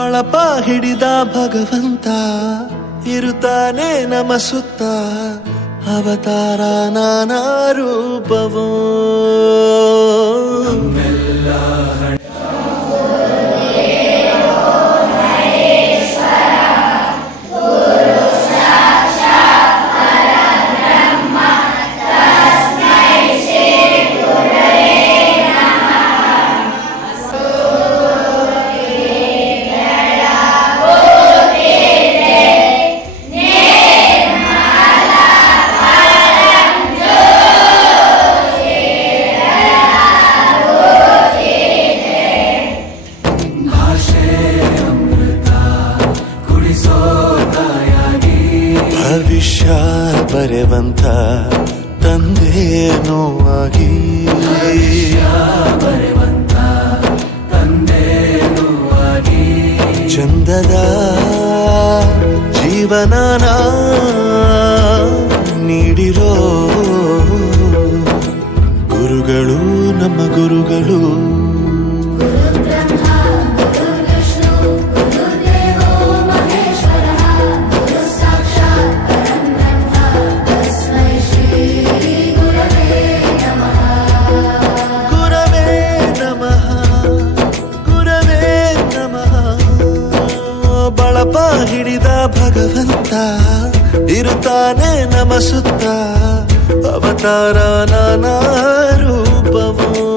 ಬಳಪ ಹಿಡಿದ ಭಗವಂತ ಇರುತ್ತಾನೆ ನಮ ಸುತ್ತ ಅವತಾರ ನಾನಾ ರೂಪವೋ ಭವಿಷ್ಯ ಬರೆವಂತ ತಂದೇನೋ ಆಗಿ ಚಂದದ ಜೀವನನ ನೀಡಿರೋ ಗುರುಗಳು ನಮ್ಮ ಗುರುಗಳು ಬಳಪ ಹಿಡಿದ ಭಗವಂತ ಇರುತ್ತಾನೆ ನಮ ಸುತ್ತ ಅವತಾರ ನಾನಾ ರೂಪವೋ